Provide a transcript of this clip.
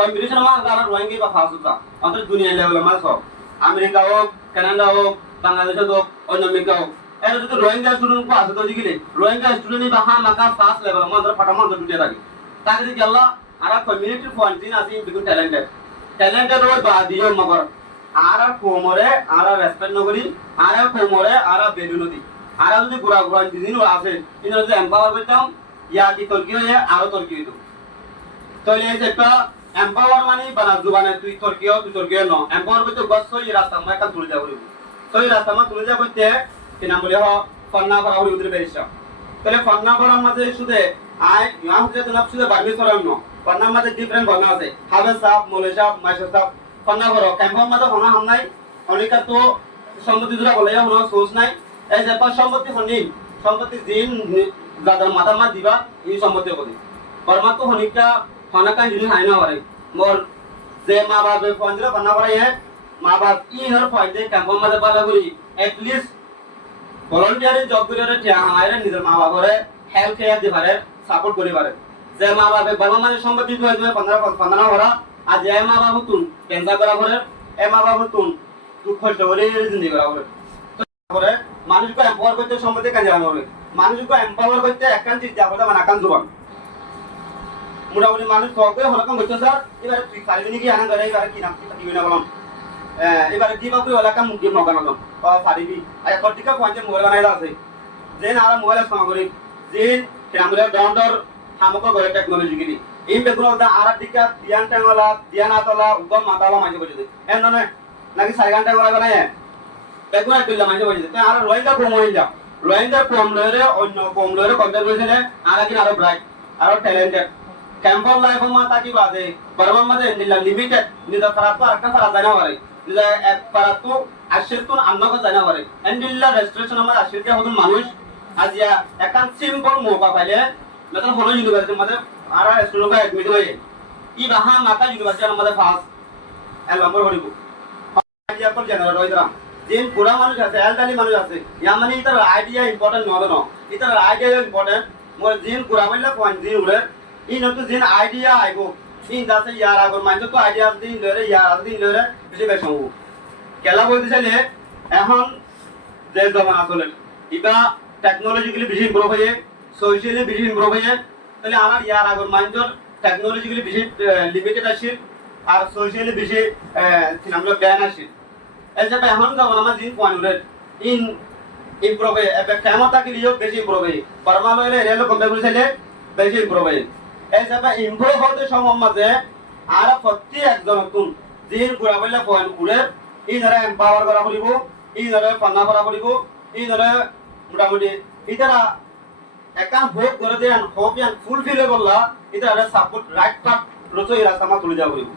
competition মা তারা রোহিঙ্গা বা ফাসুতা অন্তত দুনিয়া লেভেলে মাছ হোক আমেরিকা হোক কানাডা হোক বাংলাদেশ হোক অন্য আমেরিকা হোক এর যদি রোহিঙ্গা স্টুডেন্ট কো আছে তো দিগিলে রোহিঙ্গা স্টুডেন্ট বা হা মাকা ফার্স্ট লেভেল মন্ত্র ফাটা মন্ত্র দুটিয়া থাকে তাকে যদি আল্লাহ আর কমিউনিটি পয়েন্ট দিন আছে বিগুন ট্যালেন্টেড ওই বা দিও মগর আর কোমরে আর রেসপেক্ট নগরি আর কোমরে আর বেদুনদি আর যদি গুড়া গুড়া দিন আছে ইন যদি এম্পাওয়ার করতাম ইয়া কি তরকি হয়ে আরো তরকি হইতো তো এই যে একটা এম্পাওয়ার মানে বানা জুবানে তুই তরকিও ন এম্পাওয়ার করতে গছ এই রাস্তা মা একটা তুলে যাবো তো এই রাস্তা মা তুলে যাবো তে কি নাম বলে হ ফন্না করা হই উদ্রে বেরিসা তাহলে ফন্না করার মাঝে শুধু আই ইয়া হচ্ছে তো শুধু বার্মি সরাম ন ফন্নার মাঝে ডিফারেন্ট ফন্না আছে হাবে সাপ মলে সাপ মাইশা সাপ ফন্না করো ক্যাম্পের মাঝে ফন্না হাম নাই অনেকা তো সম্পত্তি দুরা বলে হনো সোর্স নাই এই যে পাঁচ সম্পত্তি জিন যাদের মাথা মা দিবা এই সম্পত্তি বলি বর্মা তো হনিকা ফনাকা জিনিস হাই না পারে মোর যে মা বাপ ফন্দিরা ফন্না করে মা বাপ ই হর ফয়দে ক্যাম্পের মাঝে পালা করি এট লিস্ট ভলান্টিয়ারিং জব করে হাইরে নিজের মা বাপরে হেল্প কেয়ার দিতে পারে সাপোর্ট করতে পারে যে মা বাপে বাবা মানে সম্পত্তি হয়ে যাবে 15 ভরা আর যে মা বাপ তুন ক্যান্সার করা করে এ মা বাপ তুন দুঃখ করে জিন্দি করা করে মানুষকে এম্পাওয়ার করতে সম্পত্তি কাজে লাগাবে মানুষকে এম্পাওয়ার করতে একখান চিন্তা করতে মানে একান জবান মোটামুটি মানুষ সবকে হরকম হচ্ছে স্যার এবারে তুই পারবি নাকি আনা করে এবারে কি নাম কি না বললাম এবারে কি বাপু এলাকা মুখ দিয়ে নগানো পারিবি আর এখন টিকা পয়েন্টে মোবাইল বানাই আছে যেন আর মোবাইল সমা করি যেন আমরা ডাউনডর হামক করে টেকনোলজি গিরি এই বেগুলো আর টিকা দিয়ান টাঙ্গলা দিয়ান আতলা উগম মাতালা মাঝে বসে এন নয় নাকি 4 ঘন্টা করে বানায় বেগুলো দিলা মাঝে বসে তো আর রোহিঙ্গা কম লয়রে অন্য কম লয়রে কন্টাক্ট করেছে আর কি আরো ব্রাইট আরো ট্যালেন্টেড ক্যাম্পাস লাইফ মা তাকি বাদে বর্মা মাঝে লিমিটেড নিদা ফারাত তো আরেকটা ফারাত জানা পারে নিদা এক ফারাত তো আশির তো আন্নাকে জানা পারে এন্ডিল্লা রেজিস্ট্রেশন আমার আশির কে হদুন মানুষ আজিয়া একান সিম্পল মোকা পাইলে মেতন হলো ইউনিভার্সিটি মাঝে আর স্টুডেন্ট এডমিট হয়ে ই বাহা মাকা ইউনিভার্সিটি আমাদের ফার্স্ট নম্বর হরিব আইডিয়া কল জেনারেট হইরা যেন পুরা মানুষ আছে এলডালি মানুষ আছে ইয়া মানে ইতার আইডিয়া ইম্পর্টেন্ট নয় না ইতার আইডিয়া ইম্পর্টেন্ট মোর যেন পুরা বললে পয়েন্ট দিন উড়ে ই নতুন যেন আইডিয়া আইবো ইন দাসে ইয়ার আগর মাইন্ড তো আইডিয়া দিন লরে ইয়ার দিন লরে বেশি বেশ হবো কেলা বলতেছিলে এখন যে জমান আসলে ইবা টেকনোলজিক্যালি বেশি ইমপ্রুভ হয়ে সোশিয়ালি বেশি ইমপ্রুভ হয়ে তাহলে আমার ইয়ার আগর মাইন্ডর টেকনোলজিক্যালি বেশি লিমিটেড আছে আর সোশিয়ালি বেশি আমরা জ্ঞান আছে এই যে এখন জমান আমার জিন পয়েন্ট ইন ইমপ্রুভ হয়ে এবে ক্ষমতা কি লিও বেশি ইমপ্রুভ হয়ে পরমাণু রেল কম্পেয়ার করে বেশি ইমপ্রুভ হয়ে এই যে ইমপ্রুভ হতে সময় মাঝে আর প্রতি একজন নতুন জিন পুরা বললে পয়েন্ট করে এই ধরে এম্পাওয়ার করা করিব এই ধরে পান্না করা করিব এই ধরে মোটামুটি ইতারা একান হোপ করে দেন হোপ ইয়ান ফুলফিল করলা ইতারা সাপোর্ট রাইট পাথ রচই রাস্তা মা তুলে যাওয়া করিব